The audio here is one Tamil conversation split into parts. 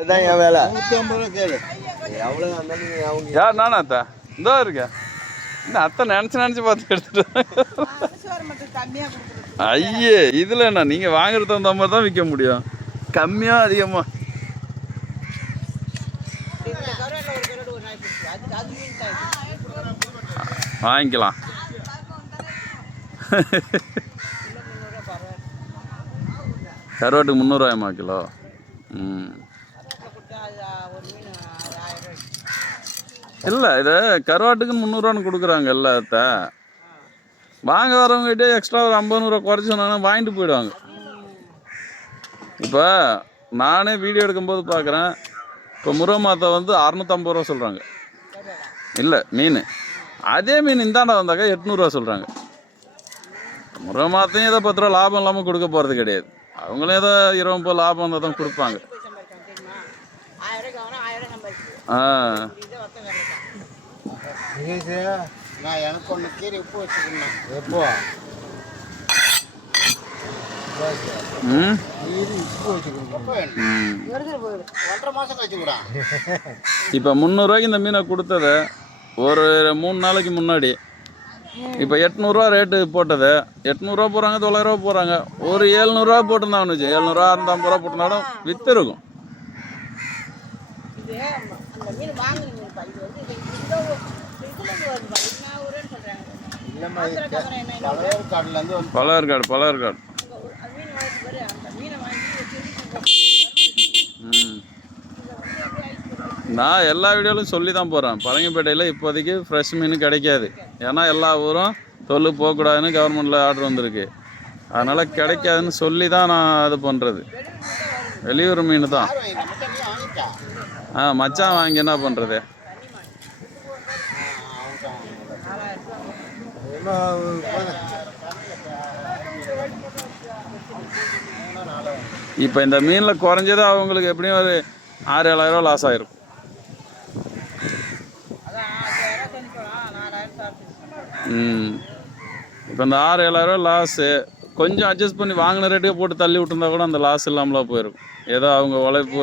இதுதான் என் வேலை. நூற்றி ஐம்பது ரூபா கேளு. எவ்வளோ இருந்தாலும் நீ அவங்க யார் நானா அத்தா? இந்தோ இருக்கேன் என்ன அத்தை நினச்சி நினச்சி பார்த்து எடுத்துட்டு ஐயே இதில் என்ன? நீங்கள் வாங்குறது தகுந்த மாதிரி தான் விற்க முடியும். கம்மியாக அதிகமாக வாங்கிக்கலாம். கருவாட்டுக்கு முந்நூறுவாயம்மா கிலோ. ம். இல்லை இது கருவாட்டுக்கு முந்நூறுவான்னு கொடுக்குறாங்க எல்லாத்த வாங்க வரவங்ககிட்ட எக்ஸ்ட்ரா ஒரு ஐம்பது நூறுரூவா குறைச்சி சொன்னாங்கன்னா வாங்கிட்டு போயிடுவாங்க. இப்போ நானே வீடியோ எடுக்கும்போது பார்க்குறேன் இப்போ முருகமாத்தை வந்து அறநூற்றம்பது ரூபா சொல்கிறாங்க இல்லை மீன். அதே மீன் இந்தாண்டா வந்தாக்கா எட்நூறுரூவா சொல்கிறாங்க முருகமாத்தையும் ஏதோ பத்து ரூபா லாபம் இல்லாமல் கொடுக்க போகிறது கிடையாது. அவங்களும் ஏதோ இருபது லாபம் இருந்தால் தான் கொடுப்பாங்க. ஆ. நான் எனக்கு ஒன்று கீரை உப்பு வச்சுக்கணும். எப்போ ம். கீரை உப்பு வச்சுக்கணும். ம். ஒன்றரை மாதம் கழிச்சு கூட இப்போ முந்நூறுரூவாய்க்கு இந்த மீனை கொடுத்தது ஒரு மூணு நாளைக்கு முன்னாடி. இப்போ எட்நூறுரூவா ரேட்டு போட்டது. எட்நூறுரூவா போகிறாங்க தொள்ளாயிரரூவா போகிறாங்க ஒரு ஏழ்நூறுரூவா போட்டிருந்தாங்கன்னு வச்சு ஏழ்நூறுவா அறுநூத்தம்பது ரூபா போட்டிருந்தாலும் வித்து இருக்கும் இது அந்த மீன் வாங்குறீங்கப்பா இது வந்து இது இந்த ஊ- இதுல இருந்து வருதுப்பா என்ன ஊருன்னு சொல்றாங்க. இல்லைம்மா ஆந்திரக்காரன் என்ன என்ன பழைய காட்டிலேருந்து வந்து பழவேற்காடு பழவேற்காடு உங்க ஊர்- அந்த மீன் வாங்கி பாரு அந்த மீனை வாங்கி வச்சு ம். நான் எல்லா வீடியோலையும் சொல்லி தான் போகிறேன் பரங்கிப்பேட்டையில் இப்போதைக்கு ஃப்ரெஷ் மீன் கிடைக்காது. ஏன்னா எல்லா ஊரும் தொல்லு போகக்கூடாதுன்னு கவர்மெண்ட்டில் ஆர்டர் வந்திருக்கு. அதனால் கிடைக்காதுன்னு சொல்லி தான் நான் இது பண்ணுறது வெளியூர் மீன் தான். ஆ மச்சான் வாங்கி என்ன பண்ணுறது இப்போ இந்த மீனில் குறைஞ்சது அவங்களுக்கு எப்படியும் ஒரு ஆறு ஏழாயிரம் லாஸ் ஆகிருக்கும் ம். இப்போ இந்த ஆறு ஏழாயிரம் லாஸு கொஞ்சம் அட்ஜஸ்ட் பண்ணி வாங்கின ரேட்டுக்கு போட்டு தள்ளி விட்டுருந்தா கூட அந்த லாஸ் இல்லாமலாம் போயிருக்கும். ஏதோ அவங்க உழைப்பு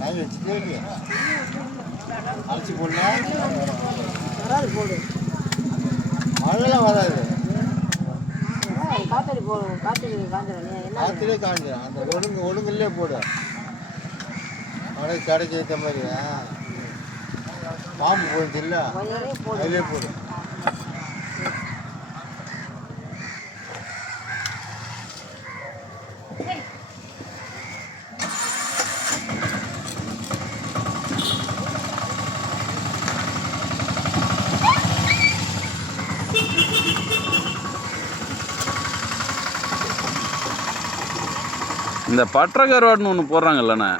வாங்கி வச்சுட்டே இல்லையா அரைச்சி போடலாம் வராது போடு மழைலாம் வராது. காத்தடி போடும் காத்தடி காஞ்சிடும் காஞ்சிடும் அந்த ஒழுங்கு ஒழுங்குலேயே போடு. அப்படியே கடைக்கு ஏற்ற மாதிரி. பாம்பு போயிடுச்சு இல்லை அதிலே போடு. இந்த பற்ற கருவாடுன்னு ஒன்று போடுறாங்கல்லண்ணே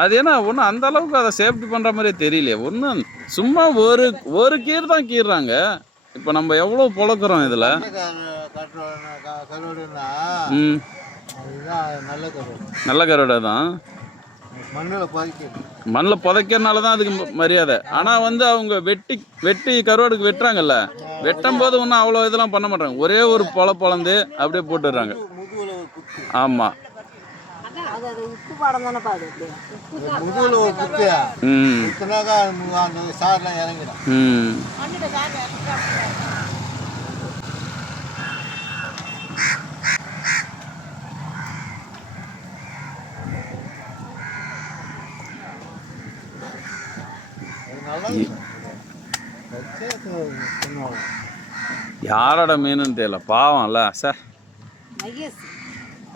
அது என்ன ஒன்றும் அந்த அளவுக்கு அதை சேஃப்டி பண்ணுற மாதிரியே தெரியலையே. ஒன்றும் சும்மா ஒரு ஒரு கீர் தான் கீறுறாங்க இப்போ நம்ம எவ்வளோ பொழக்கிறோம் இதில்? ம். நல்ல கருவாடை. தான். மண்ணில் புதைக்கிறனால தான் அதுக்கு மரியாதை. ஆனால் வந்து அவங்க வெட்டி வெட்டி கருவாடுக்கு வெட்டுறாங்கல்ல. வெட்டும் போது ஒன்றும் அவ்வளோ இதெல்லாம் பண்ண மாட்டாங்க. ஒரே ஒரு பொல பொழந்து அப்படியே போட்டுடுறாங்க. ஆமாம் அது அது உப்பு பாடம் தானே பாது உப்பு முதுகில் ஒரு குத்து ம். குத்துனாக்கா அந்த- சாரெலாம் இறங்கிடும். யாரோட மீனுன்னு தெரியல பாவம்ல சார்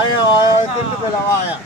哎呀，真是的，妈呀！